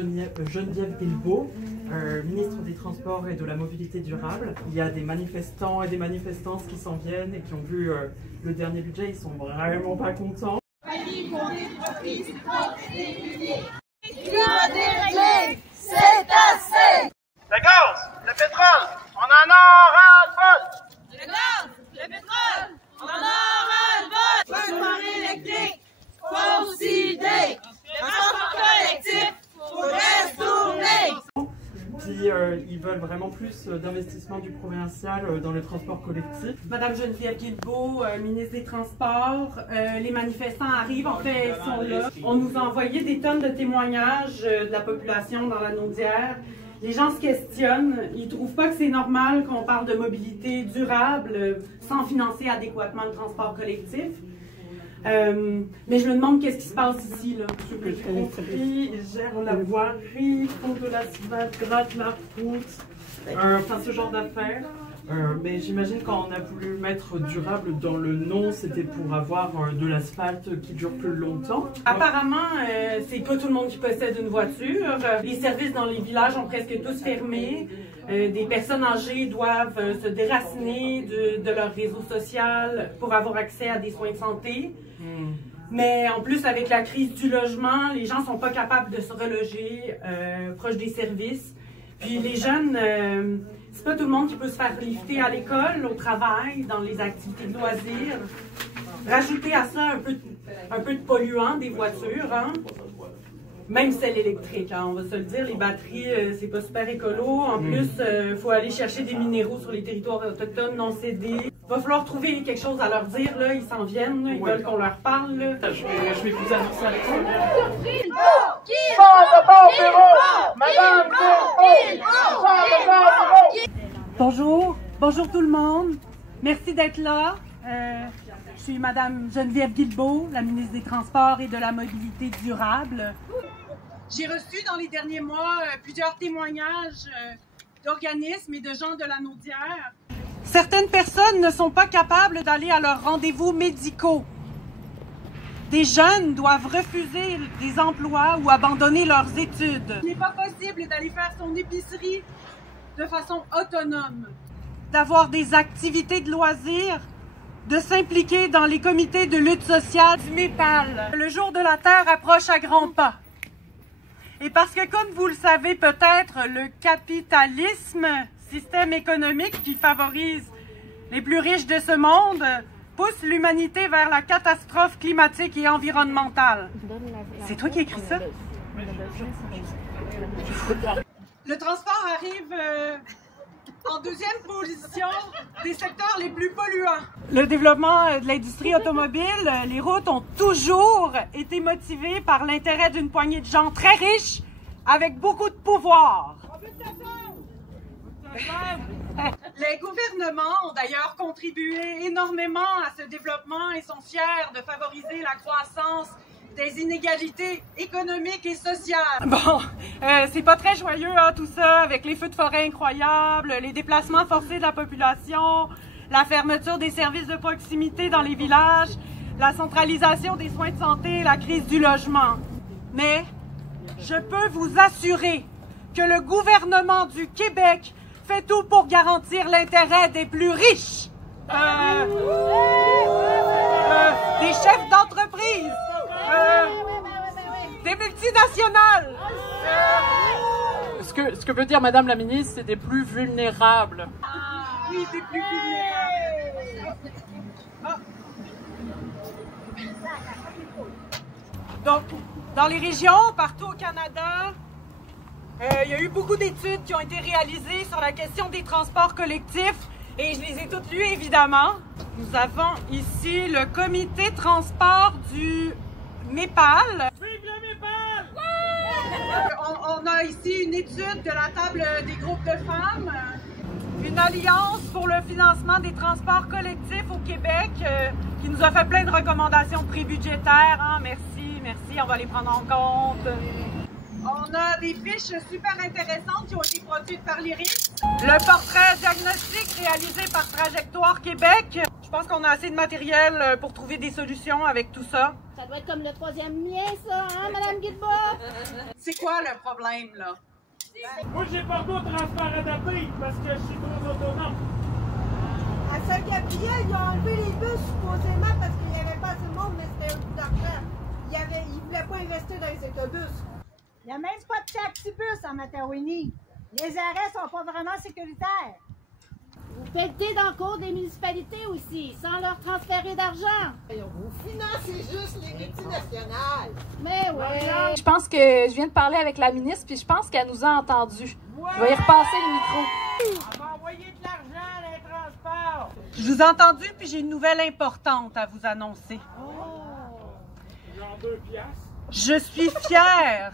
Geneviève Guilbeault, ministre des Transports et de la Mobilité durable. Il y a des manifestants et des manifestantes qui s'en viennent et qui ont vu le dernier budget, ils sont vraiment pas contents. C'est assez! Le gaz, le pétrole, on en a ras-le-bol! Le gaz, le pétrole, on en a ras-le-bol! Transport électrique, faut citer! Le transport collectif, faut retourner! Puis ils veulent vraiment plus d'investissement du provincial dans le transport collectif. Madame Geneviève Guilbeault, ministre des Transports, les manifestants arrivent, en fait, ils sont là. On nous a envoyé des tonnes de témoignages de la population dans la Naudière. Les gens se questionnent, ils ne trouvent pas que c'est normal qu'on parle de mobilité durable sans financer adéquatement le transport collectif. Mais je me demande qu'est-ce qui se passe ici, là. Ce que j'ai compris, ils gèrent la voirie, font de l'asphalte, grattent la route, enfin ce genre d'affaires. Mais j'imagine quand on a voulu mettre durable dans le nom, c'était pour avoir de l'asphalte qui dure plus longtemps. Apparemment, c'est pas tout le monde qui possède une voiture. Les services dans les villages ont presque tous fermé. Des personnes âgées doivent se déraciner de leur réseau social pour avoir accès à des soins de santé. Mais en plus, avec la crise du logement, les gens sont pas capables de se reloger proche des services. Puis les jeunes, c'est pas tout le monde qui peut se faire lifter à l'école, au travail, dans les activités de loisirs. Rajouter à ça un peu de polluants des voitures, hein? Même celles électriques, hein, on va se le dire, les batteries, c'est pas super écolo. En plus, il faut aller chercher des minéraux sur les territoires autochtones non cédés. Il va falloir trouver quelque chose à leur dire, là, ils s'en viennent, là, ils veulent qu'on leur parle. Là. Je vais vous annoncer avec ça. Bonjour tout le monde. Merci d'être là. Je suis Madame Geneviève Guilbeault, la ministre des Transports et de la Mobilité durable. J'ai reçu dans les derniers mois plusieurs témoignages d'organismes et de gens de la Naudière. Certaines personnes ne sont pas capables d'aller à leurs rendez-vous médicaux. Des jeunes doivent refuser des emplois ou abandonner leurs études. Il n'est pas possible d'aller faire son épicerie de façon autonome, d'avoir des activités de loisirs, de s'impliquer dans les comités de lutte sociale du MÉPAL. Le jour de la Terre approche à grands pas. Et parce que, comme vous le savez peut-être, le capitalisme, système économique qui favorise les plus riches de ce monde, pousse l'humanité vers la catastrophe climatique et environnementale. C'est toi qui écris ça? Le transport arrive en deuxième position des secteurs les plus polluants. Le développement de l'industrie automobile, les routes ont toujours été motivées par l'intérêt d'une poignée de gens très riches avec beaucoup de pouvoir. Les gouvernements ont d'ailleurs contribué énormément à ce développement et sont fiers de favoriser la croissance des inégalités économiques et sociales. Bon, c'est pas très joyeux, hein, tout ça, avec les feux de forêt incroyables, les déplacements forcés de la population, la fermeture des services de proximité dans les villages, la centralisation des soins de santé, la crise du logement. Mais je peux vous assurer que le gouvernement du Québec fait tout pour garantir l'intérêt des plus riches, des chefs d'entreprise, des multinationales. Ce que veut dire Madame la ministre, c'est des plus vulnérables. Oui, des plus vulnérables. Donc, dans les régions, partout au Canada, il y a eu beaucoup d'études qui ont été réalisées sur la question des transports collectifs et je les ai toutes lues, évidemment. Nous avons ici le comité transport du MÉPAL. Vive le MÉPAL! On a ici une étude de la table des groupes de femmes, une alliance pour le financement des transports collectifs au Québec qui nous a fait plein de recommandations prébudgétaires. Hein? Merci, on va les prendre en compte. On a des fiches super intéressantes qui ont été produites par l'IRIS. Le portrait diagnostique réalisé par Trajectoire Québec. Je Je pense qu'on a assez de matériel pour trouver des solutions avec tout ça. Ça doit être comme le 3e lien, ça, hein, Madame Guilbeault? C'est quoi le problème, là? Moi, j'ai pas d'autre transport adapté parce que je suis trop autonome. À Saint-Gabriel, ils ont enlevé les bus supposément parce qu'il n'y avait pas assez de monde, mais c'était un coup d'argent. Ils ne voulaient pas investir dans les autobus. Il n'y a même pas de taxi-bus en Matawini. Les arrêts sont pas vraiment sécuritaires. Vous pelletez dans le cours des municipalités aussi, sans leur transférer d'argent. Vous financez juste les multinationales. Mais ouais. Je pense que je viens de parler avec la ministre, puis je pense qu'elle nous a entendus. Je vais y repasser le micro. On va envoyer de l'argent à les transports. Je vous ai entendu, puis j'ai une nouvelle importante à vous annoncer. Genre 2 piastres. Je suis fière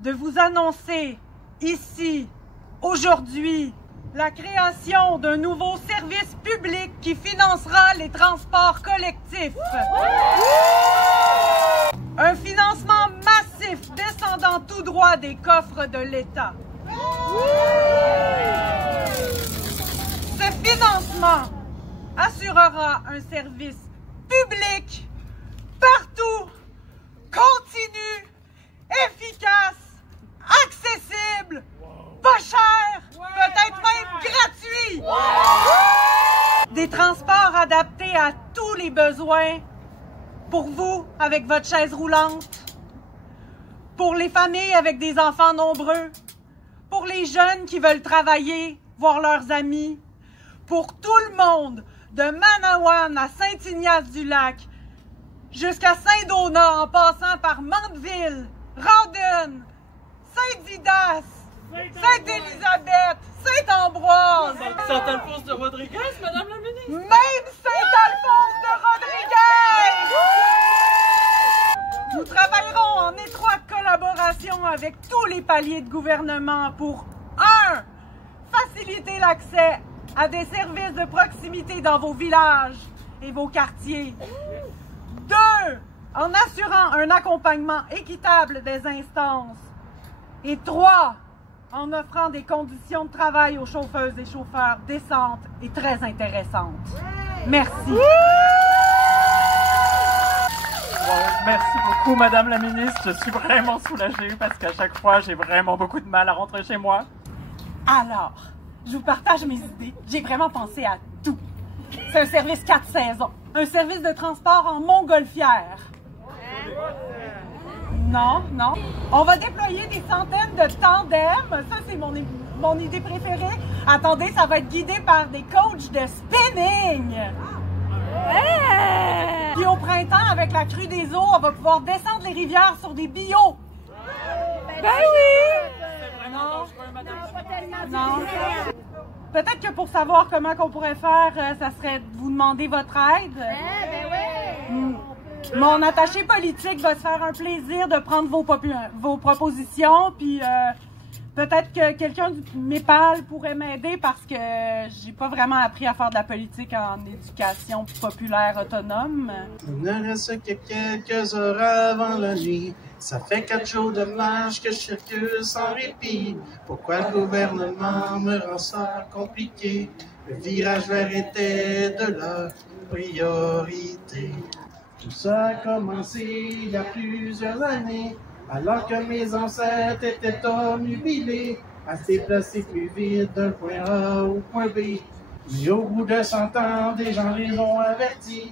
de vous annoncer ici, aujourd'hui, la création d'un nouveau service public qui financera les transports collectifs. Un financement massif descendant tout droit des coffres de l'État. Ce financement assurera un service public partout, continu, efficace, accessible, pas cher, peut-être même gratuit. Des transports adaptés à tous les besoins pour vous avec votre chaise roulante, pour les familles avec des enfants nombreux, pour les jeunes qui veulent travailler, voir leurs amis, pour tout le monde, de Manawan à Saint-Ignace-du-Lac, jusqu'à Saint-Donat en passant par Mandeville, Rawdon, Saint-Didas, Sainte-Élisabeth, Saint-Ambroise, Saint-Alphonse de Rodriguez, Madame la ministre. même Saint-Alphonse de Rodriguez! Nous travaillerons en étroite collaboration avec tous les paliers de gouvernement pour 1. Faciliter l'accès à des services de proximité dans vos villages et vos quartiers. 2. En assurant un accompagnement équitable des instances. Et 3. En offrant des conditions de travail aux chauffeuses et chauffeurs décentes et très intéressantes. Merci. Merci beaucoup, Madame la ministre. Je suis vraiment soulagée parce qu'à chaque fois, j'ai vraiment beaucoup de mal à rentrer chez moi. Alors, je vous partage mes idées. J'ai vraiment pensé à tout. C'est un service 4 saisons. Un service de transport en montgolfière. Non, non. On va déployer des centaines de tandems. Ça, c'est mon idée préférée. Attendez, ça va être guidé par des coachs de spinning. Puis au printemps, avec la crue des eaux, on va pouvoir descendre les rivières sur des billots. Ben oui! Non. Peut-être que pour savoir comment qu'on pourrait faire, ça serait de vous demander votre aide. Mon attaché politique va se faire un plaisir de prendre vos propositions, puis peut-être que quelqu'un du MEPAL pourrait m'aider parce que j'ai pas vraiment appris à faire de la politique en éducation populaire autonome. Il ne reste que quelques heures avant la nuit. Ça fait 4 jours de marche que je circule sans répit. Pourquoi le gouvernement me rend ça compliqué? Le virage vert était de la priorité. Tout ça a commencé il y a plusieurs années, alors que mes ancêtres étaient omnubilés à se déplacer plus vite d'un point A au point B. Mais au bout de 100 ans, des gens les ont avertis.